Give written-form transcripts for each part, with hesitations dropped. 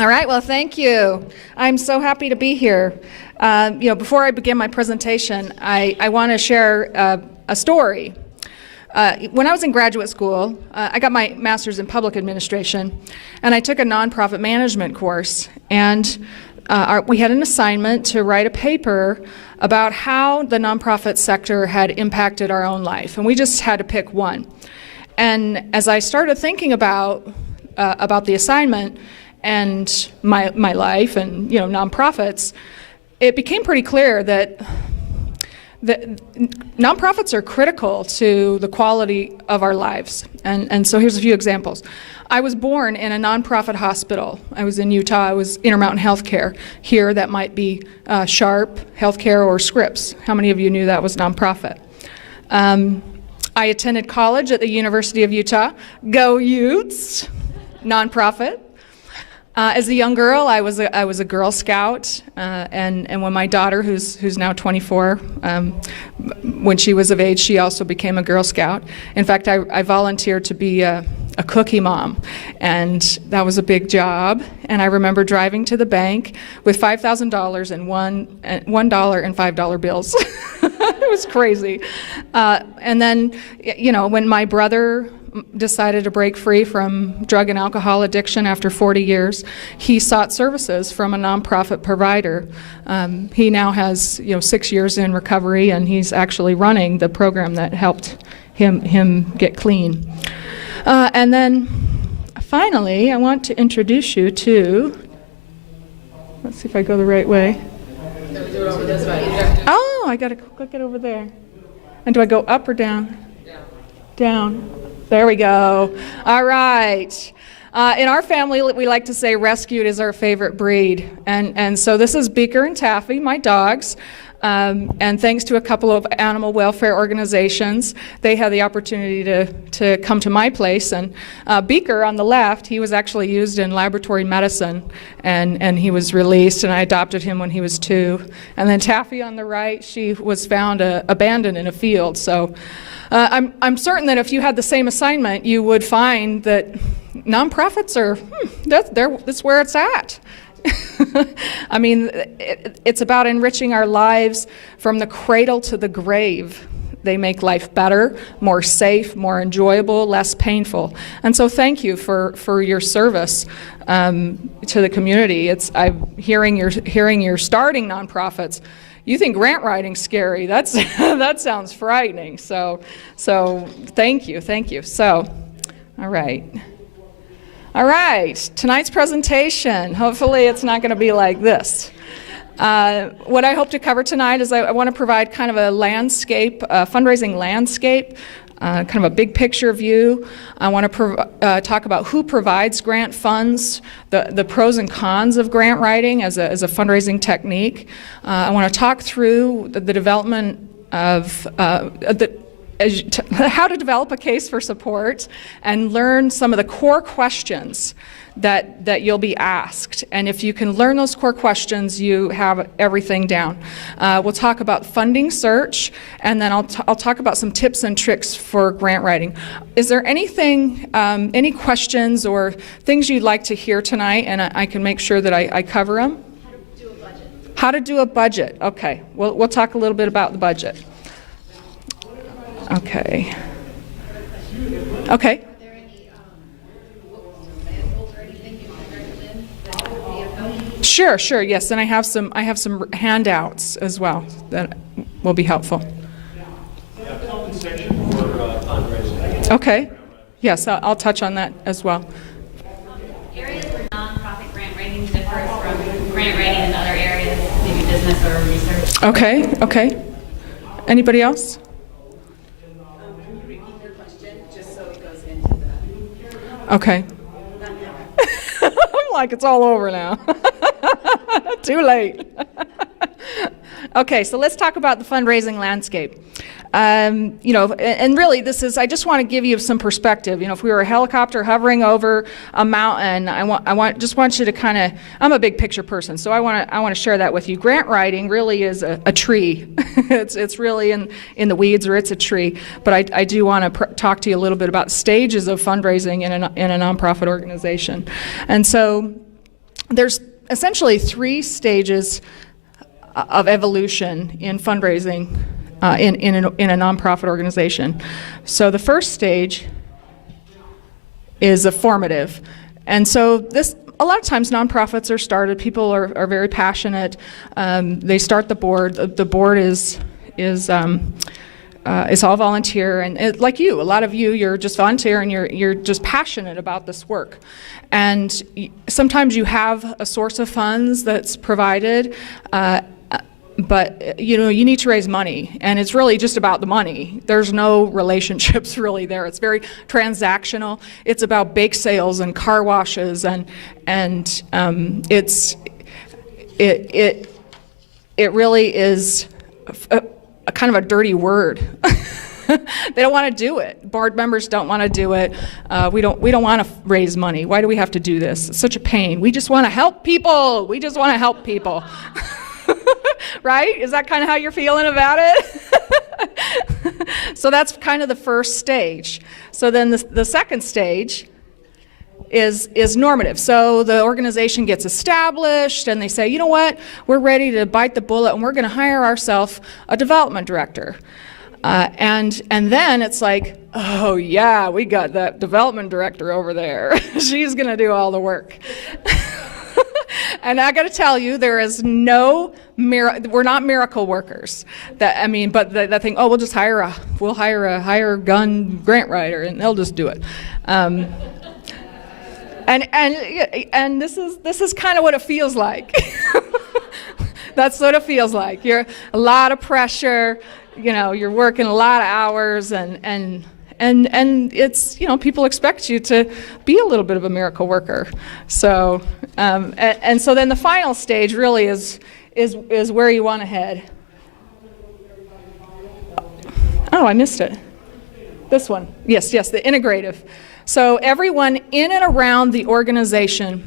All right, well, thank you. I'm so happy to be here. Before I begin my presentation, I want to share a story. When I was in graduate school, I got my master's in public administration, and I took a nonprofit management course. And we had an assignment to write a paper about how the nonprofit sector had impacted our own life, and we just had to pick one. And as I started thinking about the assignment and my life and nonprofits, it became pretty clear that nonprofits are critical to the quality of our lives. And so here's a few examples. I was born in a nonprofit hospital. I was in Utah. I was Intermountain Healthcare. Here, that might be Sharp Healthcare or Scripps. How many of you knew that was nonprofit? I attended college at the University of Utah. Go Utes! Nonprofit. As a young girl, I was a Girl Scout, and when my daughter, who's now 24, when she was of age, she also became a Girl Scout. In fact, I volunteered to be a cookie mom, and that was a big job. And I remember driving to the bank with $5,000 and $1 and $5 bills. It was crazy. And then, when my brother decided to break free from drug and alcohol addiction after 40 years, he sought services from a nonprofit provider. He now has 6 years in recovery, and he's actually running the program that helped him get clean. And then finally, I want to introduce you to, let's see if I go the right way. Oh, I gotta click it over there. And do I go up or down? Down. There we go. All right. In our family, we like to say rescued is our favorite breed. And so this is Beaker and Taffy, my dogs. And thanks to a couple of animal welfare organizations, they had the opportunity to come to my place. And Beaker on the left, he was actually used in laboratory medicine, and he was released, and I adopted him when he was 2. And then Taffy on the right, she was found abandoned in a field. So I'm certain that if you had the same assignment, you would find that nonprofits are, that's where it's at. I mean, it's about enriching our lives from the cradle to the grave. They make life better, more safe, more enjoyable, less painful. And so thank you for your service to the community. I'm hearing you're starting nonprofits. You think grant writing's scary. That sounds frightening. So thank you. So, all right, tonight's presentation, hopefully it's not going to be like this. What I hope to cover tonight is I want to provide kind of a landscape, fundraising landscape, kind of a big picture view. I want to talk about who provides grant funds, the pros and cons of grant writing as a fundraising technique. I want to talk through the development of how to develop a case for support and learn some of the core questions that you'll be asked. And if you can learn those core questions, you have everything down. We'll talk about funding search, and then I'll talk about some tips and tricks for grant writing. Is there anything, any questions or things you'd like to hear tonight, and I can make sure that I cover them? How to do a budget. Okay, we'll talk a little bit about the budget. Okay. Are there any books or manuals or anything you might recommend that would be of help? Sure, yes, and I have some handouts as well that will be helpful. Yeah, compensation for fundraising. Okay. Yes, I'll touch on that as well. Areas where nonprofit grant writing differs from grant writing in other areas, maybe business or research. Okay. Anybody else? Okay. I'm like, it's all over now. Too late. Okay, so let's talk about the fundraising landscape. And really I just want to give you some perspective. If we were a helicopter hovering over a mountain, I just want you to kind of, I'm a big picture person, so I want to share that with you. Grant writing really is a tree. it's really in the weeds, or it's a tree. But I do want to talk to you a little bit about stages of fundraising in a nonprofit organization. And so there's essentially 3 stages of evolution in fundraising in a nonprofit organization. So the first stage is a formative. And so this, a lot of times nonprofits are started, people are very passionate, they start the board. The board is all volunteer, and like you, a lot of you're just volunteer and you're just passionate about this work. And sometimes you have a source of funds that's provided, but you need to raise money, and it's really just about the money. There's no relationships really there. It's very transactional. It's about bake sales and car washes, and it really is a kind of a dirty word. They don't want to do it. Board members don't want to do it. We don't want to raise money. Why do we have to do this? It's such a pain. We just want to help people. We just want to help people. Right? Is that kind of how you're feeling about it? So that's kind of the first stage. So then the second stage is normative. So the organization gets established and they say, you know what, we're ready to bite the bullet and we're going to hire ourselves a development director. And then it's like, oh yeah, we got that development director over there. She's going to do all the work. And I got to tell you, there is no we're not miracle workers. But they think, oh, we'll hire a hired gun grant writer and they'll just do it. And this is kind of what it feels like. That's what it feels like. You're a lot of pressure. You're working a lot of hours, and it's, people expect you to be a little bit of a miracle worker. So and so then the final stage really is where you want to head. Oh, I missed it. This one. Yes, the integrative. So everyone in and around the organization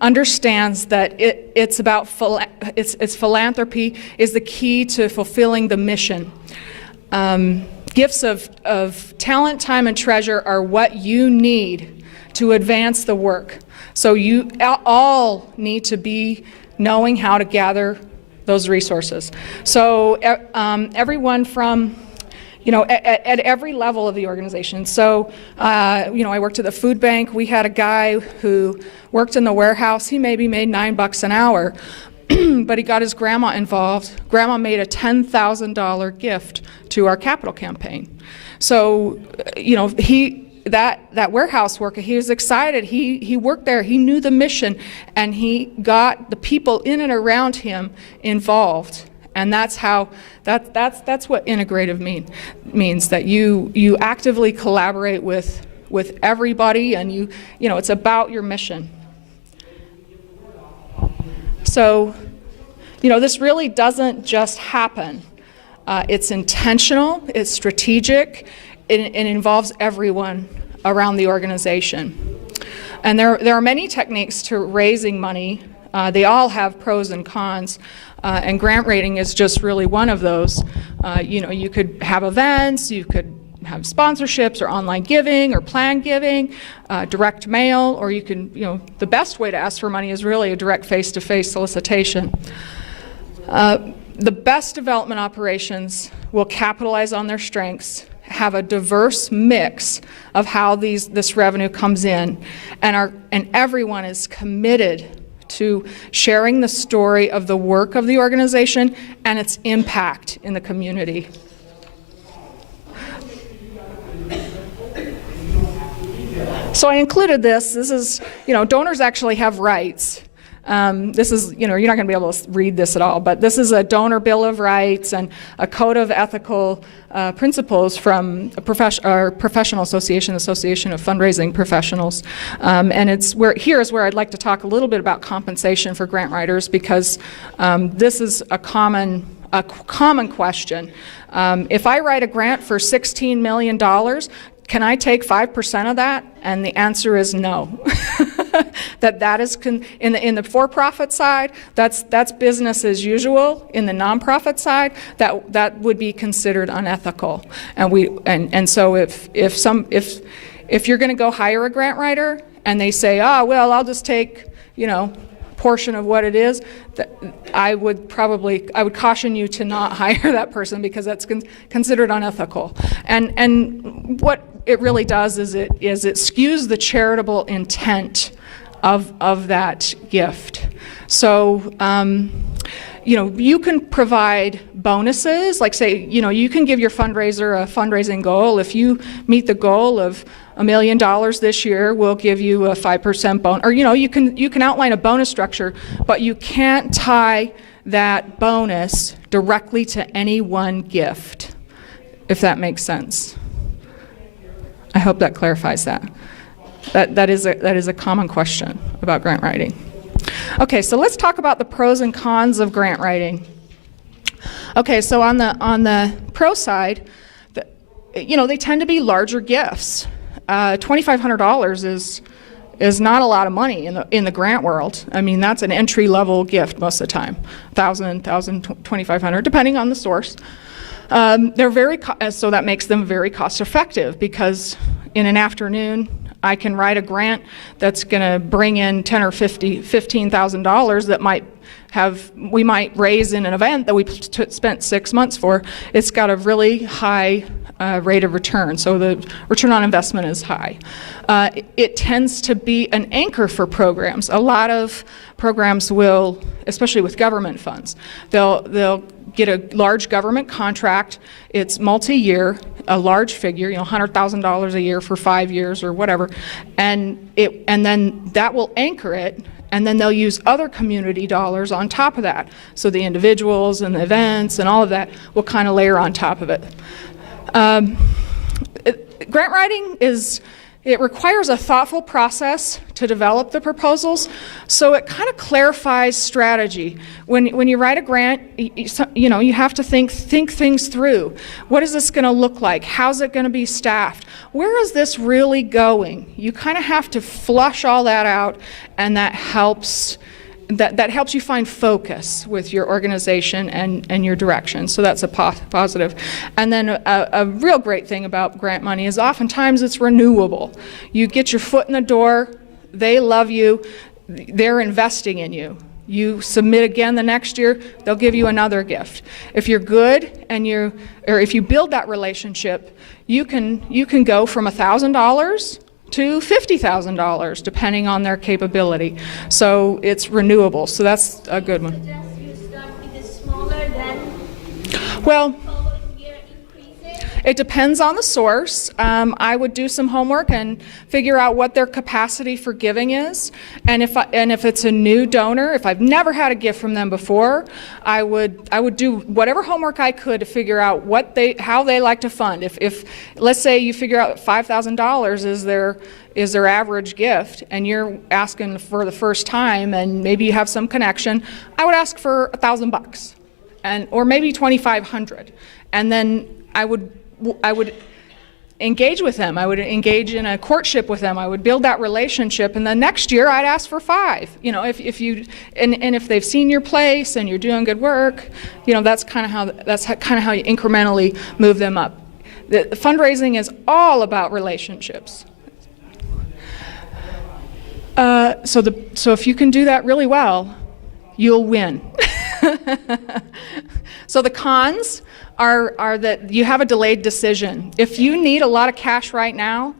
understands that it's about it's philanthropy is the key to fulfilling the mission. Gifts of talent, time, and treasure are what you need to advance the work. So you all need to be knowing how to gather those resources. So everyone from at every level of the organization. So, I worked at the food bank. We had a guy who worked in the warehouse. He maybe made $9 an hour, but he got his grandma involved. Grandma made a $10,000 gift to our capital campaign. So, that warehouse worker, he was excited. He worked there. He knew the mission, and he got the people in and around him involved. And that's what integrative means, that you actively collaborate with everybody, and it's about your mission. So, this really doesn't just happen. It's intentional, it's strategic, it involves everyone around the organization. And there are many techniques to raising money. They all have pros and cons. And grant rating is just really one of those. You could have events, you could have sponsorships or online giving or planned giving, direct mail, or you can, the best way to ask for money is really a direct face-to-face solicitation. The best development operations will capitalize on their strengths, have a diverse mix of how this revenue comes in, and everyone is committed to sharing the story of the work of the organization and its impact in the community. So I included this. This is, donors actually have rights. This is, you're not going to be able to read this at all, but this is a donor bill of rights and a code of ethical principles from a professional association, Association of Fundraising Professionals. And here's where I'd like to talk a little bit about compensation for grant writers, because this is a common question. If I write a grant for $16 million, can I take 5% of that? And the answer is no. that is in the for-profit side, that's business as usual. In the nonprofit side, that would be considered unethical. And so if you're going to go hire a grant writer and they say, oh well, I'll just take 0.5% portion of what it is, I would caution you to not hire that person, because that's considered unethical. And what it really does is it skews the charitable intent of that gift. So, you can provide bonuses, like say, you can give your fundraiser a fundraising goal. If you meet the goal of $1 million this year, we'll give you a 5% bonus. Or, you can outline a bonus structure, but you can't tie that bonus directly to any one gift, if that makes sense. I hope that clarifies that. That is a common question about grant writing. Okay, so let's talk about the pros and cons of grant writing. Okay, so on the pro side, they tend to be larger gifts. $2,500 is not a lot of money in the grant world. I mean, that's an entry-level gift most of the time. $1,000, $2,500, depending on the source. So that makes them very cost-effective, because in an afternoon, I can write a grant that's going to bring in $10,000 or $15,000 that we might raise in an event that we spent 6 months for. It's got a really high rate of return, so the return on investment is high. It tends to be an anchor for programs. A lot of programs will, especially with government funds, they'll get a large government contract. It's multi-year, a large figure, $100,000 a year for 5 years or whatever, and then that will anchor it, and then they'll use other community dollars on top of that. So the individuals and the events and all of that will kind of layer on top of it. Grant writing it requires a thoughtful process to develop the proposals, so it kind of clarifies strategy. When you write a grant, you have to think things through. What is this going to look like? How's it going to be staffed? Where is this really going? You kind of have to flush all that out, and that helps you find focus with your organization and your direction. So that's a positive. And then a real great thing about grant money is oftentimes it's renewable. You get your foot in the door, they love you, they're investing in you. You submit again the next year, they'll give you another gift. If you're good or if you build that relationship, you can go from $1,000 to $50,000, depending on their capability. So it's renewable. So that's a good one. Well, it depends on the source. I would do some homework and figure out what their capacity for giving is, and if it's a new donor, if I've never had a gift from them before, I would do whatever homework I could to figure out how they like to fund. If let's say you figure out $5,000 is their average gift, and you're asking for the first time, and maybe you have some connection, I would ask for $1,000, or maybe $2,500, and then I would engage with them. I would engage in a courtship with them. I would build that relationship, and then next year I'd ask for $5. If they've seen your place and you're doing good work, that's kind of how you incrementally move them up. The fundraising is all about relationships. So if you can do that really well, you'll win. So the cons are that you have a delayed decision. If you need a lot of cash right now,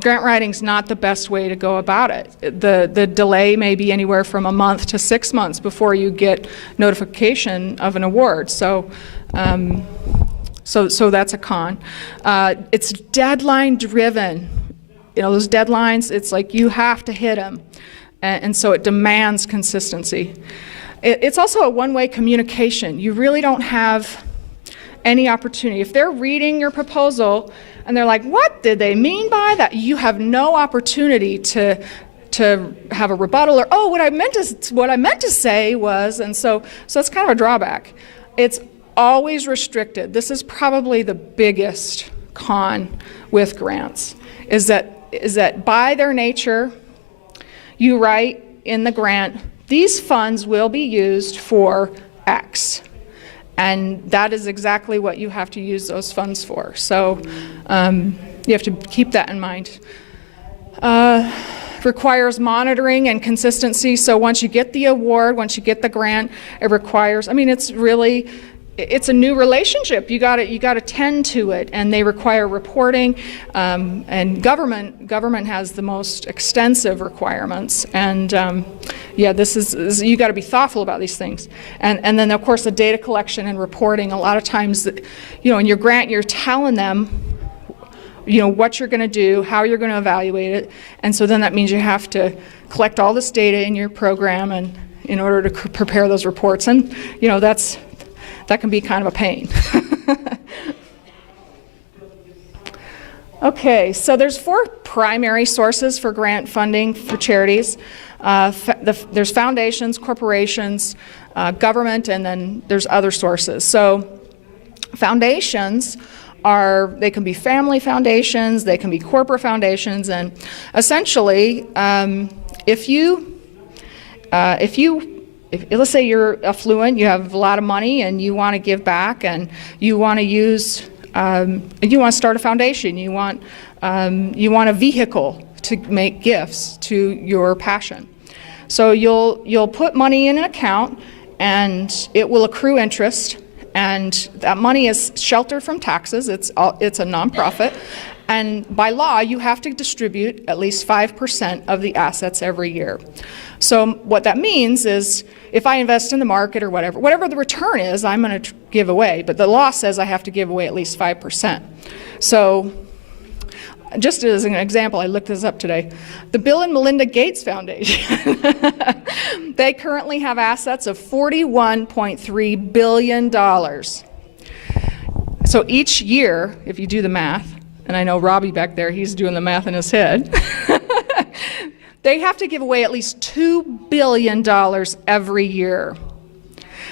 grant writing's not the best way to go about it. The delay may be anywhere from a month to 6 months before you get notification of an award. So that's a con. It's deadline driven. Those deadlines, it's like you have to hit them. And so it demands consistency. It's also a one-way communication. You really don't have any opportunity. If they're reading your proposal and they're like, what did they mean by that? You have no opportunity to have a rebuttal or, what I meant to say was, and so it's kind of a drawback. It's always restricted. This is probably the biggest con with grants, is that by their nature, you write in the grant, these funds will be used for X. And that is exactly what you have to use those funds for. So you have to keep that in mind. requires monitoring and consistency. So once you get the award, once you get the grant, it requires, I mean, it's a new relationship. You got to tend to it, and they require reporting. And government has the most extensive requirements. And yeah, this is you got to be thoughtful about these things. And then of course the data collection and reporting. A lot of times, in your grant, you're telling them, what you're going to do, how you're going to evaluate it, and so then that means you have to collect all this data in your program, and in order to prepare those reports, and that can be kind of a pain. Okay, so there's 4 primary sources for grant funding for charities. There's foundations, corporations, government, and then there's other sources. So foundations they can be family foundations, they can be corporate foundations, and essentially, if let's say you're affluent, you have a lot of money, and you want to give back, and you want to you want to start a foundation, you want a vehicle to make gifts to your passion. So you'll put money in an account, and it will accrue interest, and that money is sheltered from taxes. It's a nonprofit, and by law, you have to distribute at least 5% of the assets every year. So what that means is, if I invest in the market or whatever the return is, I'm going to give away. But the law says I have to give away at least 5%. So just as an example, I looked this up today. The Bill and Melinda Gates Foundation, they currently have assets of $41.3 billion. So each year, if you do the math, and I know Robbie back there, he's doing the math in his head, they have to give away at least $2 billion every year.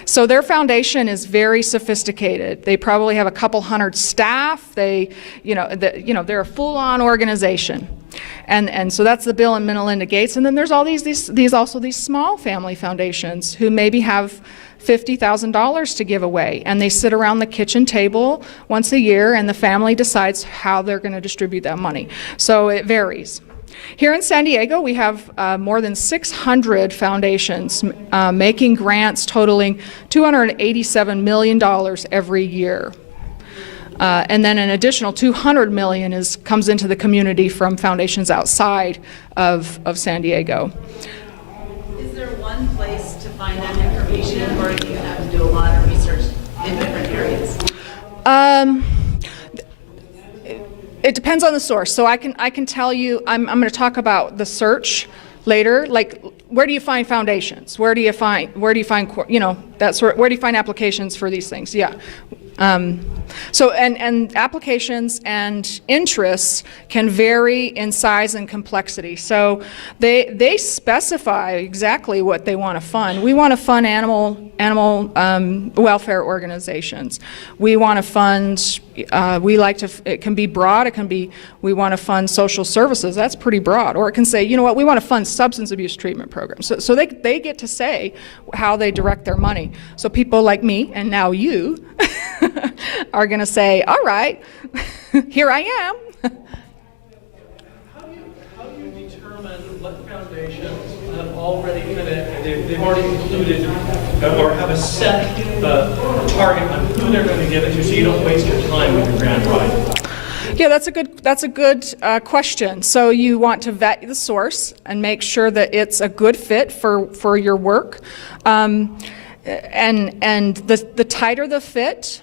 So their foundation is very sophisticated. They probably have a couple hundred staff. They're a full-on organization. And so that's the Bill and Melinda Gates. And then there's all these small family foundations who maybe have $50,000 to give away. And they sit around the kitchen table once a year, and the family decides how they're going to distribute that money. So it varies. Here in San Diego, we have more than 600 foundations making grants totaling $287 million every year. And then an additional $200 million comes into the community from foundations outside of San Diego. Is there one place to find that information, or do you have to do a lot of research in different areas? It depends on the source. So I can tell you, I'm going to talk about the search later. Like, where do you find foundations? Where do you find that sort? Where do you find applications for these things? Yeah. So applications and interests can vary in size and complexity. So they specify exactly what they want to fund. We want to fund animal welfare organizations. We want to fund. It can be broad. It can be, we want to fund social services. That's pretty broad. Or it can say, we want to fund substance abuse treatment programs. So they get to say how they direct their money. So people like me, and now you, are going to say, all right, here I am. How do you determine what foundations have already they've already included or have a set target on who they're going to give it to, so you don't waste your time with your grant writing? Yeah, that's a good question. So you want to vet the source and make sure that it's a good fit for your work, and the tighter the fit.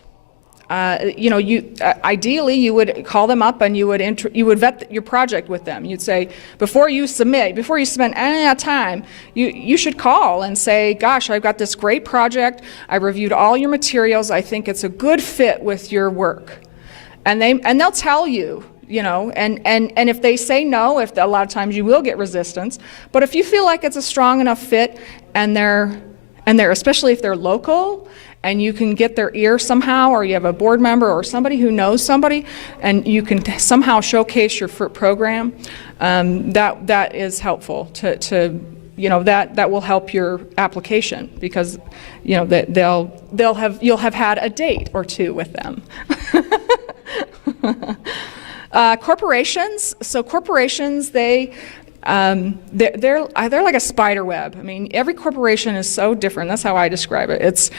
Ideally you would call them up and you would vet your project with them. You'd say, before you spend any time, you should call and say, gosh, I've got this great project. I reviewed all your materials. I think it's a good fit with your work. And they'll tell you, and if they say no, a lot of times you will get resistance. But if you feel like it's a strong enough fit, and they're especially if they're local, and you can get their ear somehow, or you have a board member or somebody who knows somebody, and you can somehow showcase your program, that is helpful that will help your application, because you'll have had a date or two with them. Corporations. So corporations, they're like a spider web. I mean, every corporation is so different. That's how I describe it.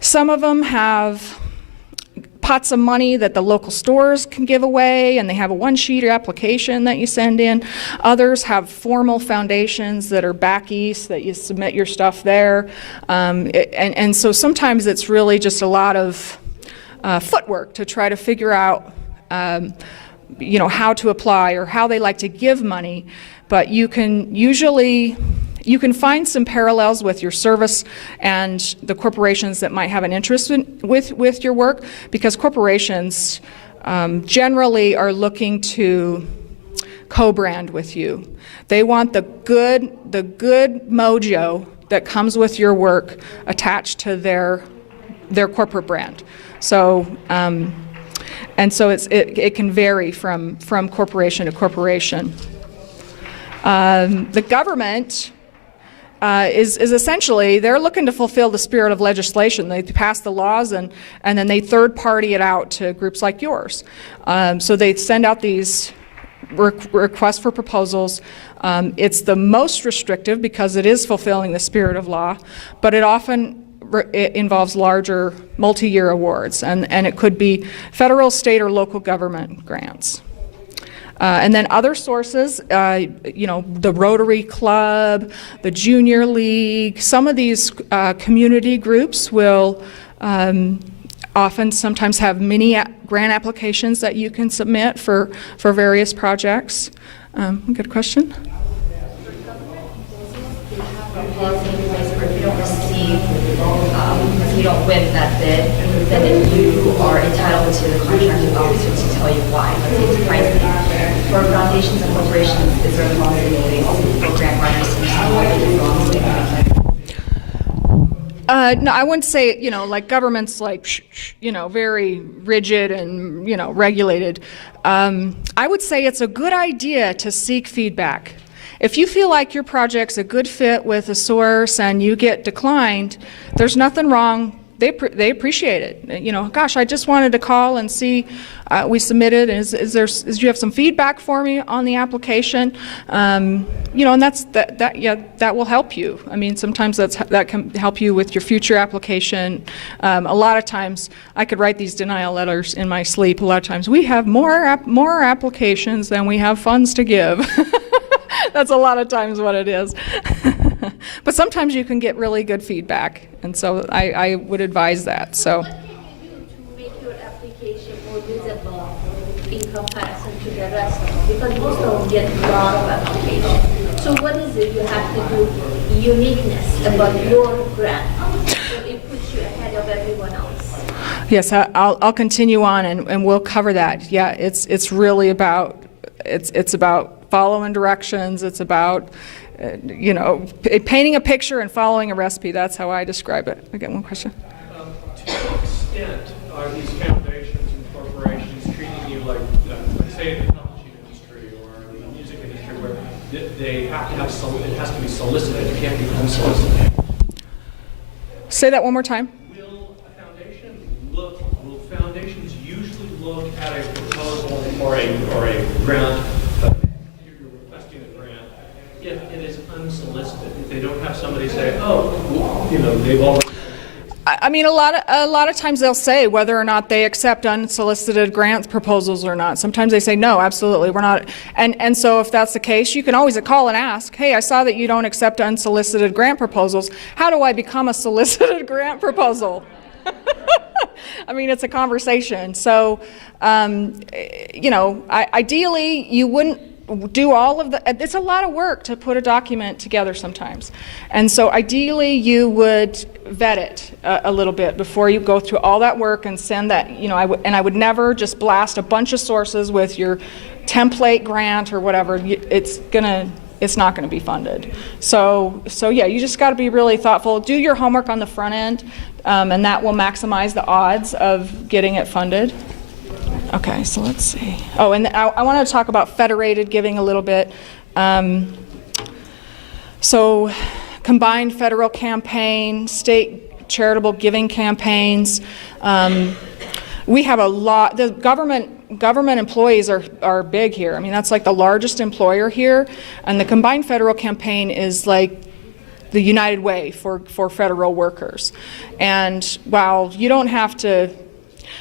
Some of them have pots of money that the local stores can give away, and they have a one-sheet application that you send in. Others have formal foundations that are back east that you submit your stuff there. And so sometimes it's really just a lot of footwork to try to figure out how to apply or how they like to give money. But you can find some parallels with your service and the corporations that might have an interest with your work, because corporations generally are looking to co-brand with you. They want the good mojo that comes with your work attached to their corporate brand. So it can vary from corporation to corporation. The government is essentially, they're looking to fulfill the spirit of legislation. They pass the laws and then they third party it out to groups like yours. So they send out these requests for proposals. It's the most restrictive because it is fulfilling the spirit of law, but it often it involves larger multi-year awards, and it could be federal, state, or local government grants. And then other sources, the Rotary Club, the Junior League, some of these community groups will sometimes have mini grant applications that you can submit for various projects. Good question? Policy in place where if you don't receive, if you don't win that bid, then you are entitled to the contracting officer to tell you why. Let's say it's pricing. For foundations and corporations, is there a policy in place for grant writers to understand what they do wrong? No, I wouldn't say, like government's like, very rigid and, regulated. I would say it's a good idea to seek feedback. If you feel like your project's a good fit with a source and you get declined, there's nothing wrong. They appreciate it. Gosh, I just wanted to call and see we submitted. Do you have some feedback for me on the application? And that will help you. I mean, sometimes that can help you with your future application. A lot of times, I could write these denial letters in my sleep. A lot of times, we have more applications than we have funds to give. That's a lot of times what it is. But sometimes you can get really good feedback, and so I would advise that. So. What can you do to make your application more visible in comparison to the rest of them? Because most of them get a lot of applications. So what is it you have to do uniqueness about your grant so it puts you ahead of everyone else? Yes, I'll continue on and we'll cover that. Yeah, it's really about it's about following directions. It's about painting a picture and following a recipe. That's how I describe it. I got one question. To what extent are these foundations and corporations treating you like, say, in the publishing industry or the music industry, where they have to have it has to be solicited, it can't be unsolicited? Say that one more time. Will foundations usually look at a proposal or a grant, you're requesting a grant, if it is unsolicited? If they don't have somebody say, they've already. I mean, a lot of times they'll say whether or not they accept unsolicited grant proposals or not. Sometimes they say, no, absolutely, we're not. And so if that's the case, you can always call and ask, hey, I saw that you don't accept unsolicited grant proposals. How do I become a solicited grant proposal? I mean, it's a conversation. So, ideally, you wouldn't do all of it's a lot of work to put a document together sometimes. And so ideally you would vet it a little bit before you go through all that work and send that, I would never just blast a bunch of sources with your template grant or whatever. It's not gonna be funded. So yeah, you just gotta be really thoughtful. Do your homework on the front end, and that will maximize the odds of getting it funded. Okay, so let's see. Oh, and I wanted to talk about federated giving a little bit. So combined federal campaign, state charitable giving campaigns. We have a lot, the government government employees are big here. I mean, that's like the largest employer here, and the combined federal campaign is like the United Way for federal workers. And while you don't have to,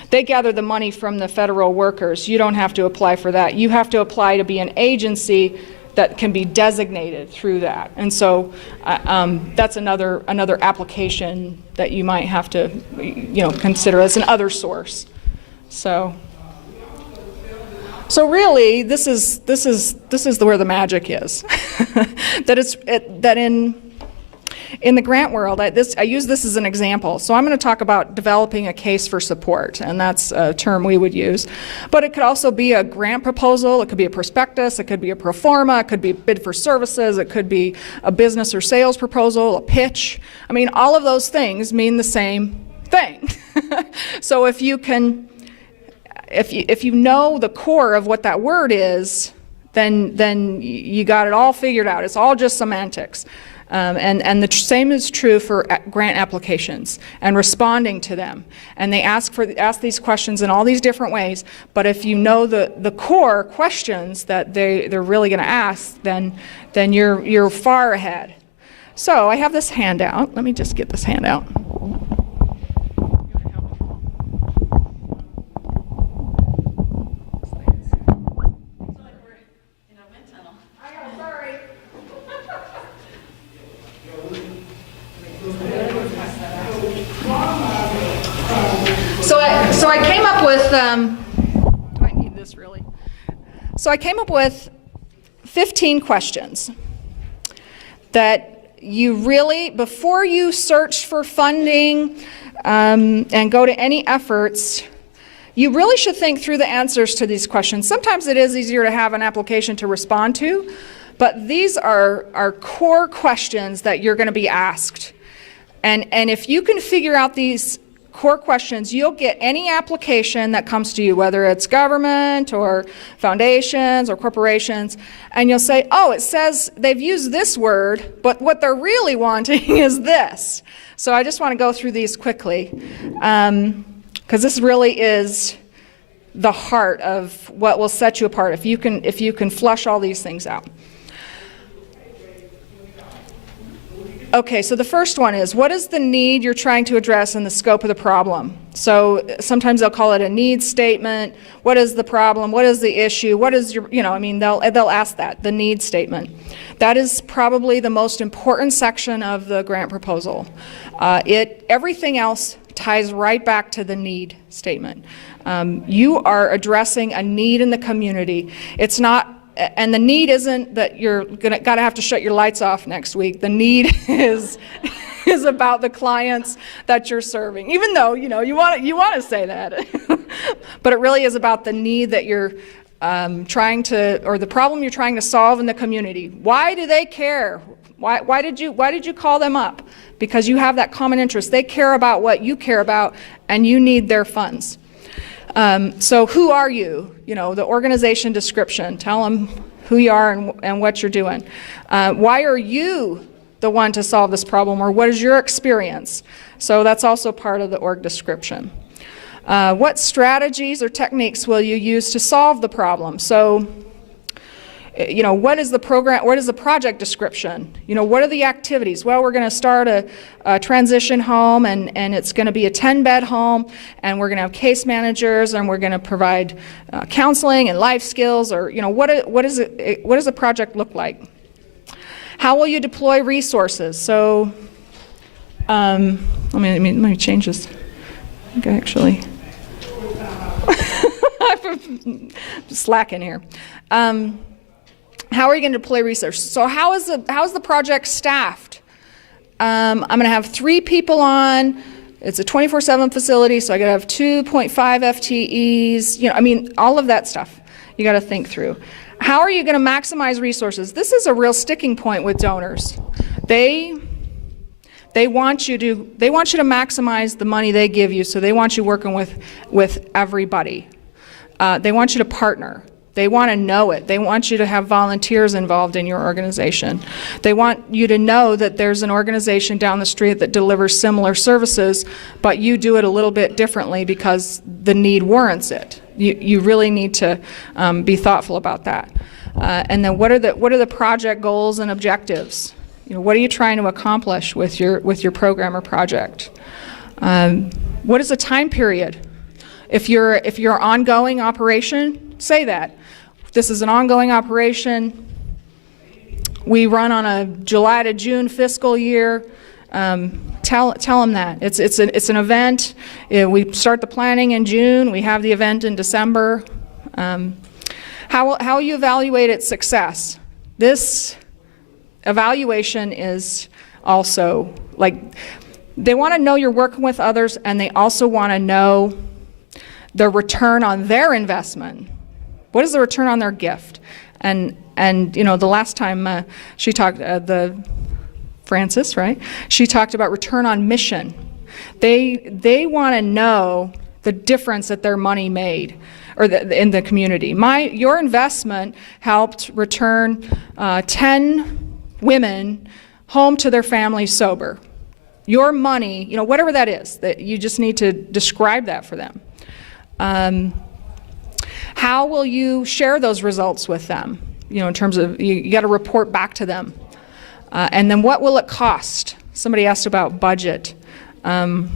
they gather the money from the federal workers, you don't have to apply for that. You have to apply to be an agency that can be designated through that. And so that's another application that you might have to consider as an other source. So really, this is where the magic is. that in the grant world, I use this as an example. So I'm going to talk about developing a case for support, and that's a term we would use. But it could also be a grant proposal, it could be a prospectus, it could be a pro forma, it could be a bid for services, it could be a business or sales proposal, a pitch. I mean, all of those things mean the same thing. So if you know the core of what that word is, then you got it all figured out. It's all just semantics. And the same is true for grant applications and responding to them. And they ask these questions in all these different ways, but if you know the core questions that they're really going to ask, then you're far ahead. So I have this handout. Let me just get this handout. So I came up with, do I need this really? So I came up with 15 questions that you really, before you search for funding and go to any efforts, you really should think through the answers to these questions. Sometimes it is easier to have an application to respond to, but these are core questions that you're going to be asked. And if you can figure out these core questions, you'll get any application that comes to you, whether it's government or foundations or corporations, and you'll say, oh, it says they've used this word, but what they're really wanting is this. So I just want to go through these quickly, because this really is the heart of what will set you apart if you can flush all these things out. Okay, so the first one is, what is the need you're trying to address in the scope of the problem? So sometimes they'll call it a needs statement. What is the problem? What is the issue? What is your, they'll ask that, the need statement. That is probably the most important section of the grant proposal. Everything else ties right back to the need statement. You are addressing a need in the community. It's not. And the need isn't that you're gotta have to shut your lights off next week. The need is about the clients that you're serving. Even though you want to say that, but it really is about the need that you're trying to, or the problem you're trying to solve in the community. Why do they care? Why did you call them up? Because you have that common interest. They care about what you care about, and you need their funds. So who are you? The organization description. Tell them who you are and what you're doing. Why are you the one to solve this problem, or what is your experience? So that's also part of the org description. What strategies or techniques will you use to solve the problem? So, what is the program, what is the project description? What are the activities? Well, we're going to start a transition home, and it's going to be a 10-bed home, and we're going to have case managers, and we're going to provide counseling and life skills, or, what does the project look like? How will you deploy resources? So, let me change this. Okay, actually. I'm slacking here. How are you going to deploy resources? So how is the project staffed? I'm going to have 3 people on. It's a 24/7 facility, so I got to have 2.5 FTEs. All of that stuff you got to think through. How are you going to maximize resources? This is a real sticking point with donors. They want you to maximize the money they give you, so they want you working with everybody. They want you to partner. They want to know it. They want you to have volunteers involved in your organization. They want you to know that there's an organization down the street that delivers similar services, but you do it a little bit differently because the need warrants it. You really need to be thoughtful about that. And then what are the project goals and objectives? What are you trying to accomplish with your program or project? What is the time period? If you're ongoing operation, say that. This is an ongoing operation. We run on a July to June fiscal year. Tell them that. It's an event. We start the planning in June. We have the event in December. How you evaluate its success. This evaluation is also, like, they want to know you're working with others, and they also want to know the return on their investment. What is the return on their gift? And the last time she talked, Frances, right? She talked about return on mission. They want to know the difference that their money made, or in the community. Your investment helped return 10 women home to their families sober. Your money, whatever that is, that you just need to describe that for them. How will you share those results with them? In terms of, you got to report back to them. And then what will it cost? Somebody asked about budget. And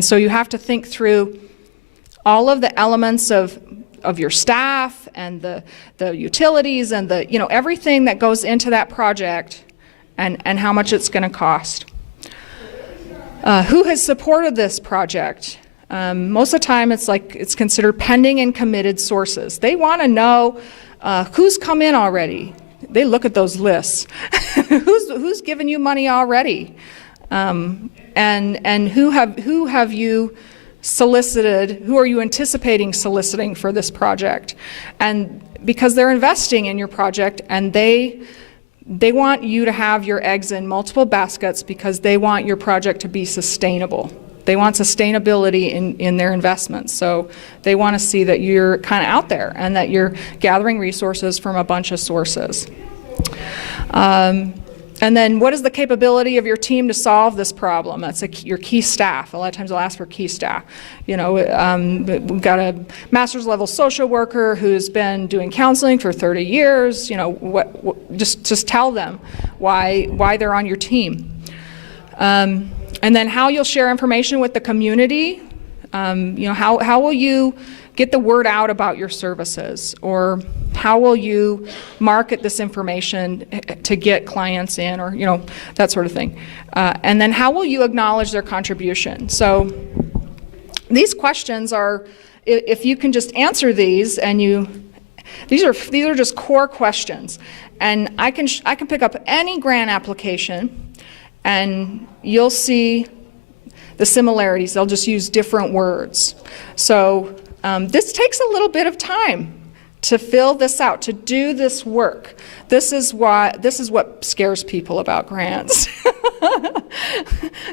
so you have to think through all of the elements of your staff and the utilities and everything that goes into that project and how much it's going to cost. Who has supported this project? Most of the time it's considered pending and committed sources. They want to know who's come in already. They look at those lists. Who's given you money already? And who have you solicited, who are you anticipating soliciting for this project? And because they're investing in your project, and they want you to have your eggs in multiple baskets because they want your project to be sustainable. They want sustainability in their investments. So they want to see that you're kind of out there and that you're gathering resources from a bunch of sources. And then what is the capability of your team to solve this problem? That's your key staff. A lot of times they'll ask for key staff. We've got a master's level social worker who's been doing counseling for 30 years. Just tell them why they're on your team. And then how you'll share information with the community. How will you get the word out about your services? Or how will you market this information to get clients in, or that sort of thing? And then how will you acknowledge their contribution? So these questions are, if you can just answer these, and these are just core questions. And I can pick up any grant application, and you'll see the similarities. They'll just use different words. So this takes a little bit of time to fill this out, to do this work. This is what scares people about grants.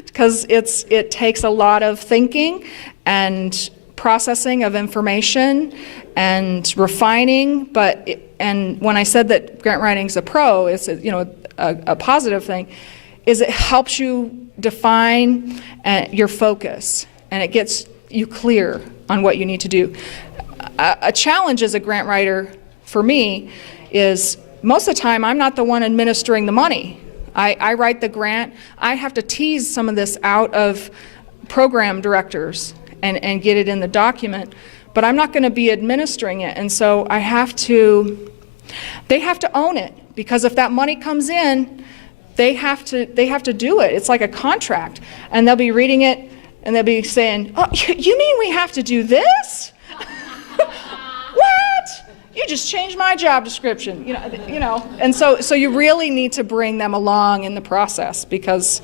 Because it takes a lot of thinking and processing of information and refining, and when I said that grant writing is a pro, it's a positive thing, is it helps you define your focus, and it gets you clear on what you need to do. A challenge as a grant writer for me is most of the time I'm not the one administering the money. I write the grant. I have to tease some of this out of program directors and get it in the document, but I'm not going to be administering it, and so they have to own it, because if that money comes in, they have to do it. It's like a contract, and they'll be reading it and they'll be saying, "Oh, you mean we have to do this? What? You just changed my job description." And so you really need to bring them along in the process, because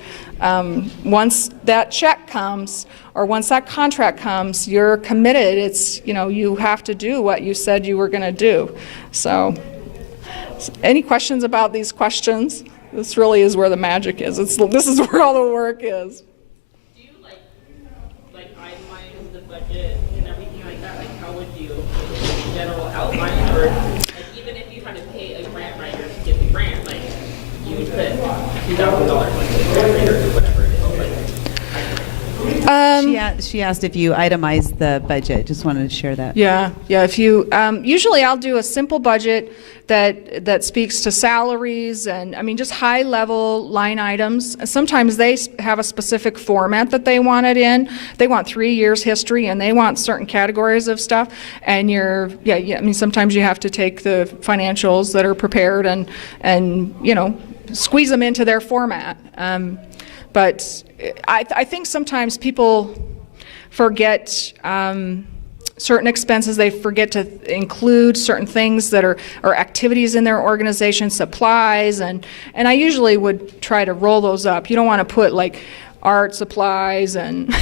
once that check comes, or once that contract comes, you're committed. It's, you have to do what you said you were going to do. So any questions about these questions? This really is where the magic is. This is where all the work is. Do you like itemize the budget and everything like that? Like, how would you general outline whatever. Like, even if you had to pay a grant writer to get the grant, like, you would put $2,000 into the grant writer or whatever it is. She asked if you itemize the budget. Just wanted to share that. Yeah. If you usually I'll do a simple budget that speaks to salaries and just high level line items. Sometimes they have a specific format that they want it in. They want 3 years history and they want certain categories of stuff. And sometimes you have to take the financials that are prepared and squeeze them into their format. But I think sometimes people forget certain expenses. They forget to include certain things that are activities in their organization, supplies, and I usually would try to roll those up. You don't want to put like art supplies and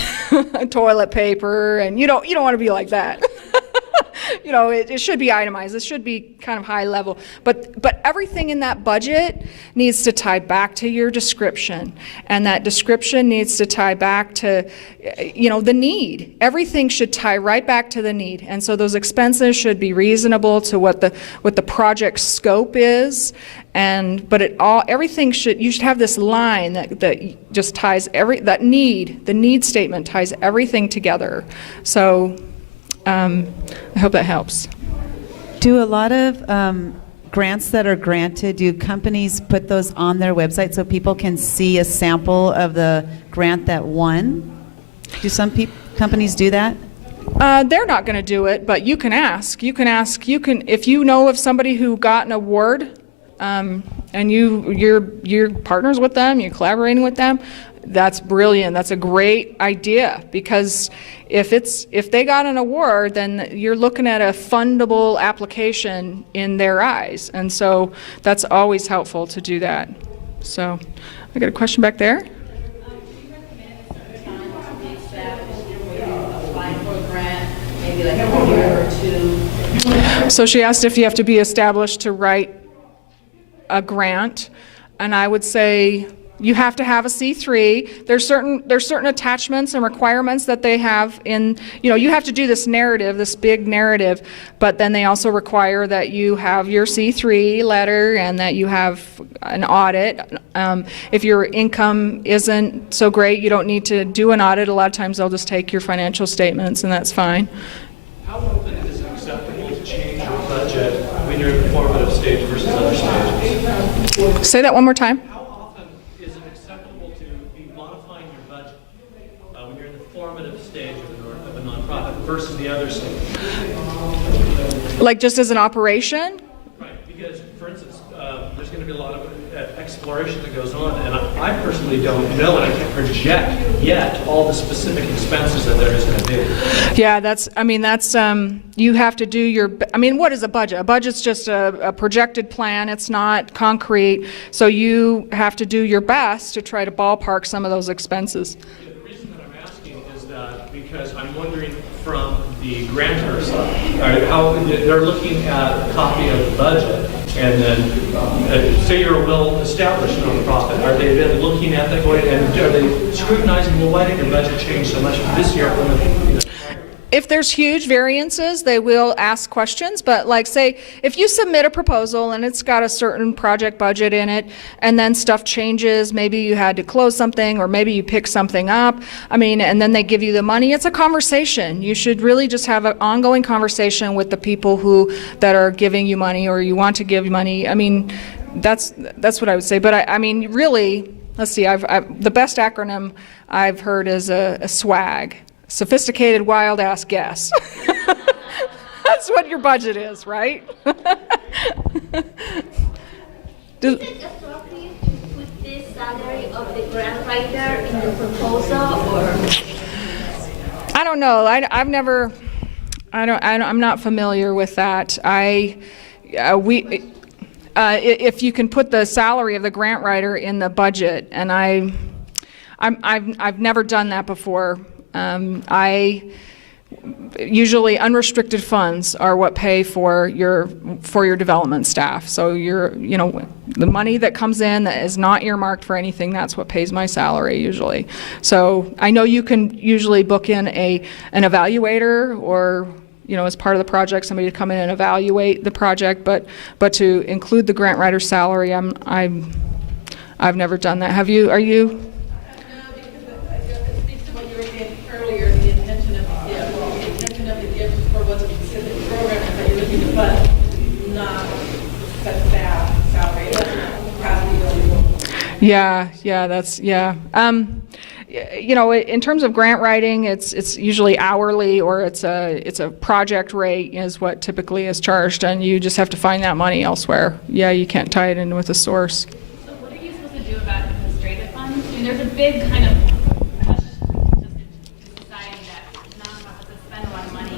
toilet paper, and you don't want to be like that. It should be itemized. It should be kind of high level. But everything in that budget needs to tie back to your description. And that description needs to tie back to, the need. Everything should tie right back to the need. And so those expenses should be reasonable to what the project scope is. Everything you should have this line that just ties the need statement ties everything together. So I hope that helps. Do a lot of grants that are granted, do companies put those on their website so people can see a sample of the grant that won? Do some companies do that? They're not going to do it, but you can ask. If you know of somebody who got an award, and you're partners with them, you're collaborating with them, that's brilliant. That's a great idea, because if they got an award, then you're looking at a fundable application in their eyes, and so that's always helpful to do that. So I got a question back there. So she asked if you have to be established to write a grant, and I would say you have to have a C3. There's certain attachments and requirements that they have in, you have to do this narrative, this big narrative, but then they also require that you have your C3 letter and that you have an audit. If your income isn't so great, you don't need to do an audit. A lot of times they'll just take your financial statements, and that's fine. How often is it acceptable to change your budget when you're in the formative stage versus other stages? Say that one more time. How often is it acceptable to be modifying your budget when you're in the formative stage of a nonprofit versus the other stage? Like just as an operation? Right, because, for instance, there's going to be a lot of exploration that goes on, and I personally don't know, and I can't project yet all the specific expenses that there is going to be. Yeah, you have to do your, what is a budget? A budget's just a projected plan. It's not concrete. So you have to do your best to try to ballpark some of those expenses. The reason that I'm asking is that because I'm wondering from the grantor side, how they're looking at a copy of the budget, and then say you're a well-established nonprofit, are they then looking at that going, and are they scrutinizing, well, why did your budget change so much this year from the If there's huge variances, they will ask questions, but like say, if you submit a proposal and it's got a certain project budget in it, and then stuff changes, maybe you had to close something, or maybe you pick something up, and then they give you the money, it's a conversation. You should really just have an ongoing conversation with the people that are giving you money, or you want to give money. That's what I would say, but really, let's see, the best acronym I've heard is a SWAG. Sophisticated wild ass guess. That's what your budget is, right? Is it appropriate to put the salary of the grant writer in the proposal, or? I don't know. I'm not familiar with that. If you can put the salary of the grant writer in the budget, and I've never done that before. Usually unrestricted funds are what pay for your development staff. So the money that comes in that is not earmarked for anything, that's what pays my salary usually. So I know you can usually book in an evaluator or as part of the project, somebody to come in and evaluate the project, but to include the grant writer's salary, I've never done that. Have you? Are you? No, because I guess it speaks to what you were saying earlier, the intention of the gift. The intention of the gift is for what the specific program is that you're looking to fund, not set staff salary. That's not capacity. Yeah, that's, yeah. In terms of grant writing, it's usually hourly, or it's a project rate is what typically is charged, and you just have to find that money elsewhere. Yeah, you can't tie it in with a source. So what are you supposed to do about administrative funds? I mean, there's a big kind of push just in society that nonprofits that spend a lot of money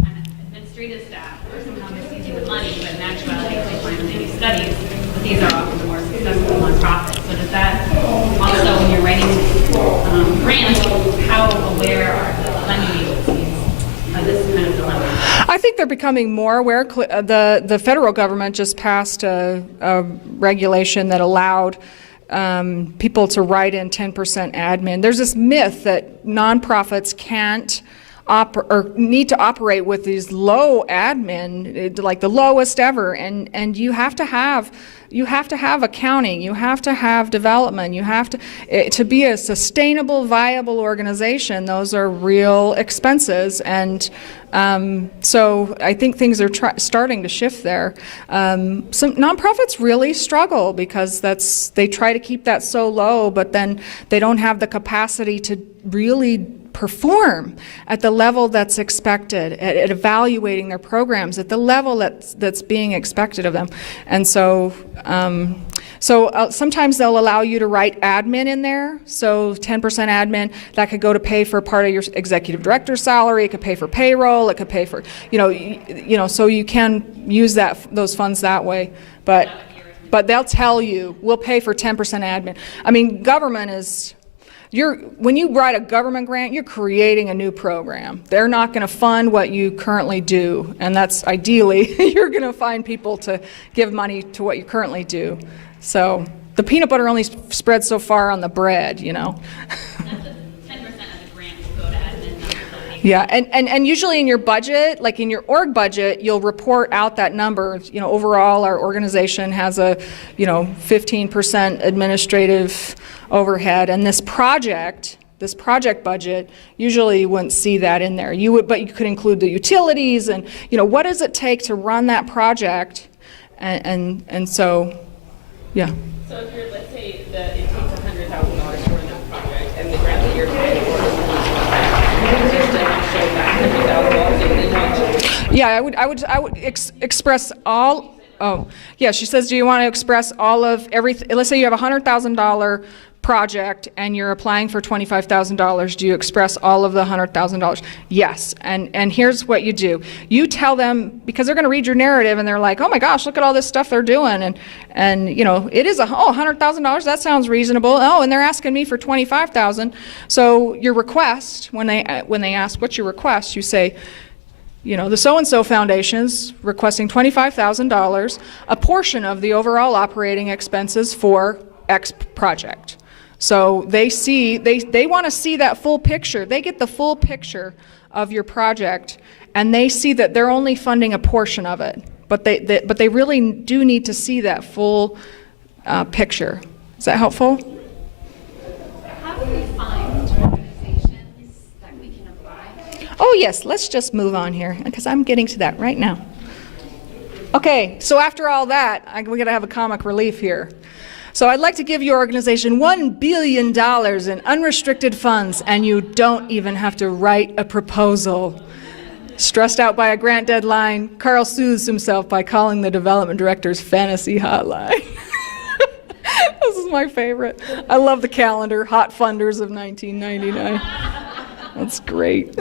on administrative staff are somehow misusing the money, but in actuality, we find in many studies that these are often the more successful nonprofits. So does that also, when you're writing grants, how aware are the lending agencies of this kind of dilemma? I think they're becoming more aware. The federal government just passed a regulation that allowed people to write in 10% admin. There's this myth that nonprofits can't or need to operate with these low admin, like the lowest ever, and you have to have accounting, you have to have development, you have to be a sustainable, viable organization. Those are real expenses, and so I think things are starting to shift there. Some nonprofits really struggle because they try to keep that so low, but then they don't have the capacity to really perform at the level that's expected, at evaluating their programs at the level that's being expected of them. And so sometimes they'll allow you to write admin in there. So 10% admin, that could go to pay for part of your executive director's salary. It could pay for payroll. It could pay for, so you can use those funds that way. But they'll tell you, we'll pay for 10% admin. I mean, government is... when you write a government grant, you're creating a new program. They're not going to fund what you currently do, and that's ideally, you're going to find people to give money to what you currently do. So the peanut butter only spreads so far on the bread, That's the 10% of the grant will go to admin, not to Yeah, and usually in your budget, like in your org budget, you'll report out that number. Overall, our organization has a, 15% administrative overhead, and this project budget, usually you wouldn't see that in there. But you could include the utilities and, what does it take to run that project, and so, yeah. So if you're, let's say that it takes $100,000 to run that project, and the grant that you're paying for is just to show that $100,000 in the Yeah, I would express all. Oh, yeah. She says, do you want to express all of everything? Let's say you have a $100,000 project and you're applying for $25,000. Do you express all of the $100,000? Yes. And here's what you do. You tell them, because they're going to read your narrative and they're like, oh my gosh, look at all this stuff they're doing. And it is $100,000. That sounds reasonable. Oh, and they're asking me for $25,000. So your request, when they ask what's your request, you say, the so-and-so foundation's requesting $25,000, a portion of the overall operating expenses for X project. So they want to see that full picture. They get the full picture of your project, and they see that they're only funding a portion of it. But they really do need to see that full picture. Is that helpful? How do we find organizations that we can apply? Oh yes, let's just move on here, because I'm getting to that right now. Okay, so after all that, we got to have a comic relief here. So I'd like to give your organization $1 billion in unrestricted funds, and you don't even have to write a proposal. Stressed out by a grant deadline, Carl soothes himself by calling the development director's fantasy hotline. This is my favorite. I love the calendar, Hot Funders of 1999. That's great.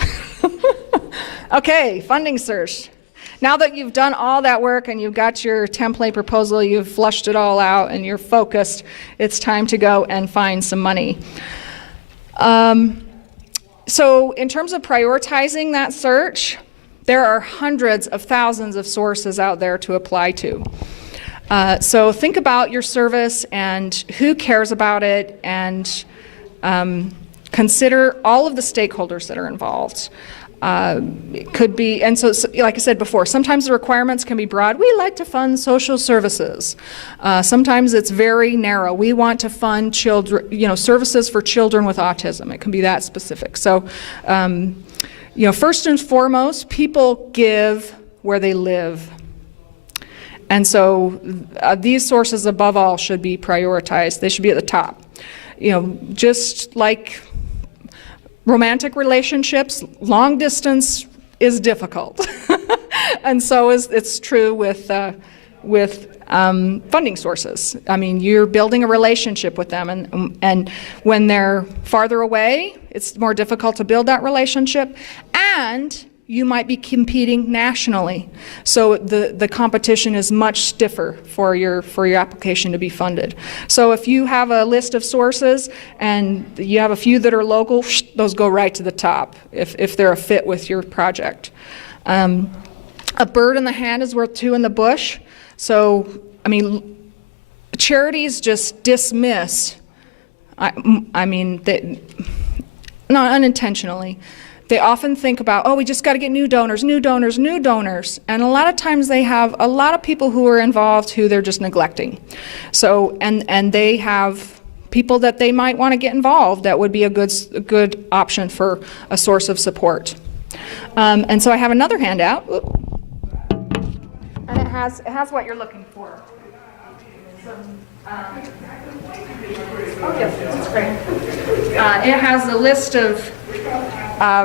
Okay, funding search. Now that you've done all that work and you've got your template proposal, you've flushed it all out and you're focused, it's time to go and find some money. So in terms of prioritizing that search, there are hundreds of thousands of sources out there to apply to. So think about your service and who cares about it, and consider all of the stakeholders that are involved. It could be, and so like I said before, sometimes the requirements can be broad. We like to fund social services. Sometimes it's very narrow. We want to fund children, services for children with autism. It can be that specific. So, first and foremost, people give where they live. And so these sources above all should be prioritized. They should be at the top. Just like romantic relationships, long distance is difficult. And so it's true with funding sources. I mean, you're building a relationship with them, and when they're farther away, it's more difficult to build that relationship, and you might be competing nationally. So the competition is much stiffer for your application to be funded. So if you have a list of sources and you have a few that are local, those go right to the top if they're a fit with your project. A bird in the hand is worth two in the bush. So, I mean, charities just dismiss, not unintentionally, they often think about, we just got to get new donors. And a lot of times they have a lot of people who are involved who they're just neglecting. So, and they have people that they might want to get involved that would be a good option for a source of support. And so I have another handout. And it has what you're looking for. Yes, that's great. It has a list of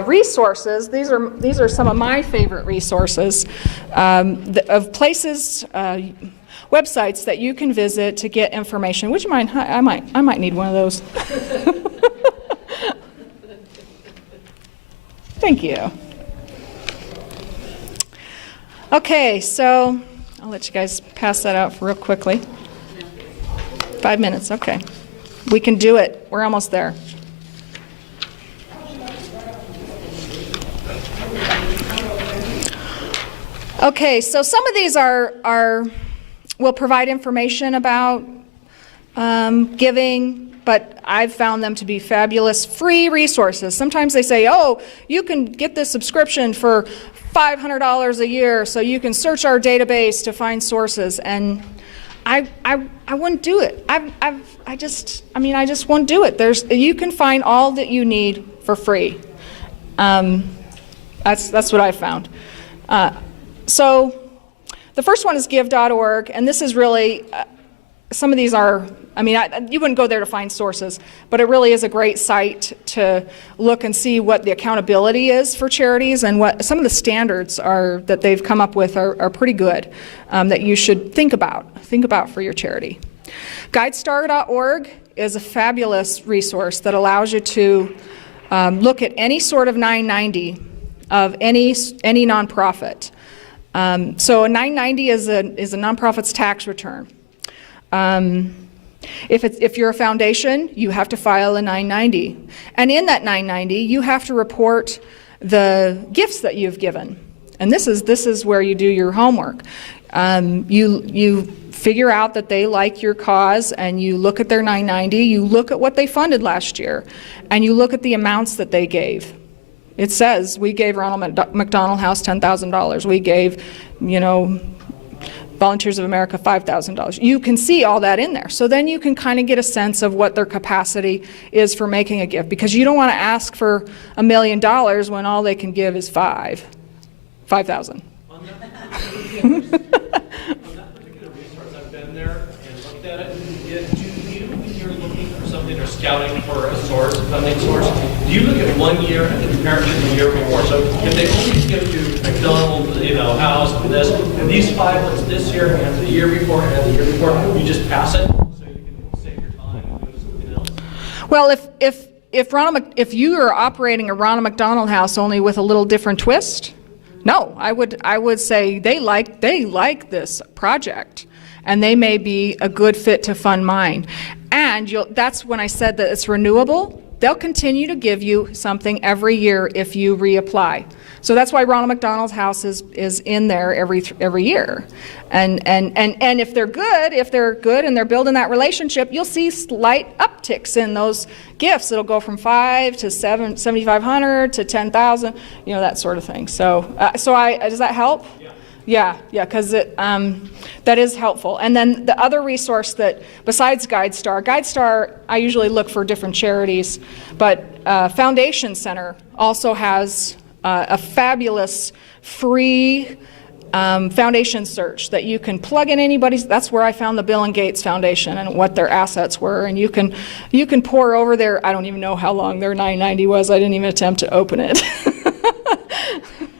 resources. These are some of my favorite resources of places, websites that you can visit to get information. Would you mind? I might need one of those. Thank you. Okay, so I'll let you guys pass that out real quickly. 5 minutes, okay. We can do it. We're almost there. Okay, so some of these will provide information about giving, but I've found them to be fabulous free resources. Sometimes they say, you can get this subscription for $500 a year so you can search our database to find sources, and I wouldn't do it. I just won't do it. You can find all that you need for free. That's what I found. So the first one is give.org, and this is really, some of these are, you wouldn't go there to find sources, but it really is a great site to look and see what the accountability is for charities, and what some of the standards are that they've come up with are pretty good, that you should think about for your charity. GuideStar.org is a fabulous resource that allows you to look at any sort of 990 of any nonprofit. So a 990 is a nonprofit's tax return. If you're a foundation, you have to file a 990. And in that 990, you have to report the gifts that you've given. And this is where you do your homework. You figure out that they like your cause, and you look at their 990, you look at what they funded last year, and you look at the amounts that they gave. It says, we gave Ronald McDonald House $10,000. We gave, Volunteers of America $5,000. You can see all that in there. So then you can kind of get a sense of what their capacity is for making a gift, because you don't want to ask for $1 million when all they can give is $5,000. On that particular resource, I've been there and looked at it. Do you, when you're looking for something or scouting for a source, a funding source, do you look at 1 year and compare it to the year before? So if they only give you McDonald's, house and this, and these 5 ones this year and the year before and the year before, you just pass it so you can save your time and do something else? Well, if you are operating a Ronald McDonald House only with a little different twist, no, I would say they like this project, and they may be a good fit to fund mine. And that's when I said that it's renewable. they'll continue to give you something every year if you reapply. So that's why Ronald McDonald's House is in there every year. And if they're good and they're building that relationship, you'll see slight upticks in those gifts. It'll go from 5 to 7,500 to 10,000, you know, that sort of thing. So does that help? Yeah, because that is helpful. And then the other resource that, besides GuideStar, I usually look for different charities, but Foundation Center also has a fabulous free foundation search that you can plug in anybody's. That's where I found the Bill and Gates Foundation and what their assets were. And you can pour over their, I don't even know how long their 990 was. I didn't even attempt to open it.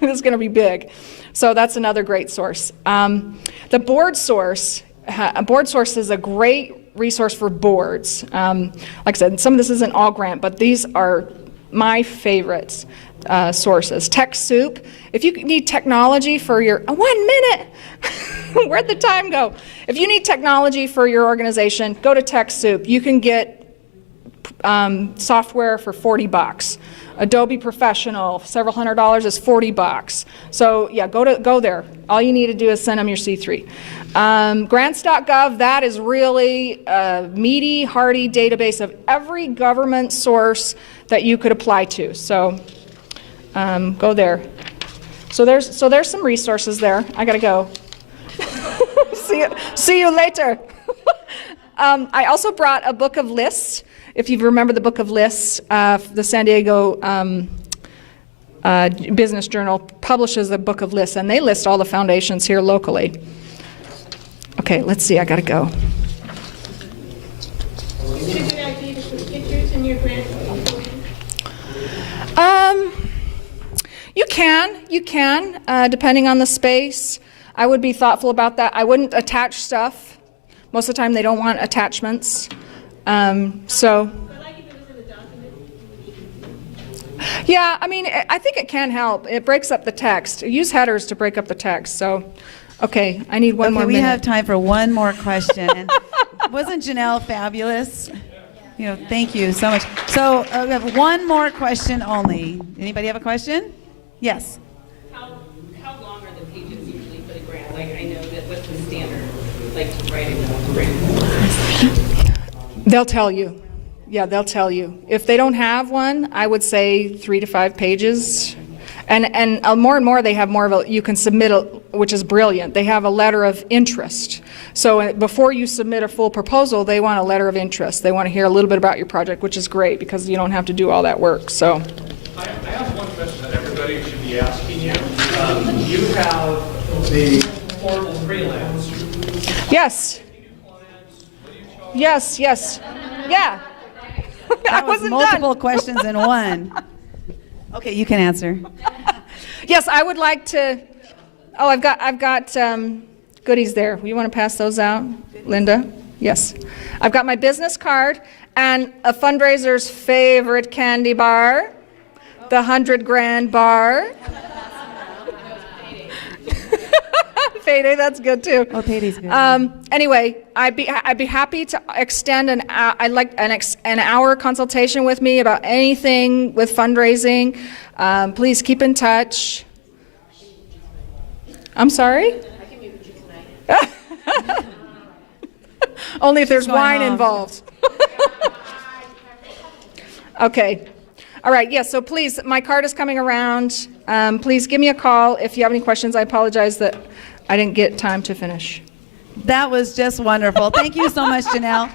It's going to be big. So that's another great source. The board source is a great resource for boards. Like I said, some of this isn't all grant, but these are my favorites. Sources. TechSoup. If you need technology for your 1 minute, where'd the time go? If you need technology for your organization, go to TechSoup. You can get software for $40. Adobe Professional, several $100s is $40. So yeah, go there. All you need to do is send them your C3. Grants.gov, that is really a meaty, hearty database of every government source that you could apply to. So go there. So there's some resources there. I gotta go. See you later. I also brought a book of lists. If you remember the book of lists, the San Diego Business Journal publishes a book of lists, and they list all the foundations here locally. Okay, let's see. I gotta go. Is it a good idea to put pictures in your grant application? You can, depending on the space. I would be thoughtful about that. I wouldn't attach stuff. Most of the time they don't want attachments. So. I like if it was in a document. Yeah, I mean, I think it can help. It breaks up the text. Use headers to break up the text. So, okay, I need one more minute. We have time for one more question. And wasn't Janeal fabulous? You know, thank you so much. So we have one more question only. Anybody have a question? Yes. How long are the pages usually for the grant? Like, I know that what's the standard, like, writing a grant? They'll tell you. Yeah, they'll tell you. If they don't have one, I would say 3 to 5 pages. And more and more, they have more of a, you can submit, which is brilliant. They have a letter of interest. So before you submit a full proposal, they want a letter of interest. They want to hear a little bit about your project, which is great because you don't have to do all that work. So. I have one question that everybody should be asking you. You have the portable freelance. Yes. Yes. Yeah. That was multiple questions in one. Okay, you can answer. Yes, I would like to. Oh, I've got goodies there. You want to pass those out, Linda? Yes. I've got my business card and a fundraiser's favorite candy bar, the 100 grand bar. Payday, that's good too. Oh, payday's good. Anyway, I'd be happy to extend an hour consultation with me about anything with fundraising. Please keep in touch. I'm sorry? I can meet with you tonight. Only if there's going wine home. involved. Okay. All right. Yes. So please, my card is coming around. Please give me a call if you have any questions. I apologize that I didn't get time to finish. That was just wonderful. Thank you so much, Janeal.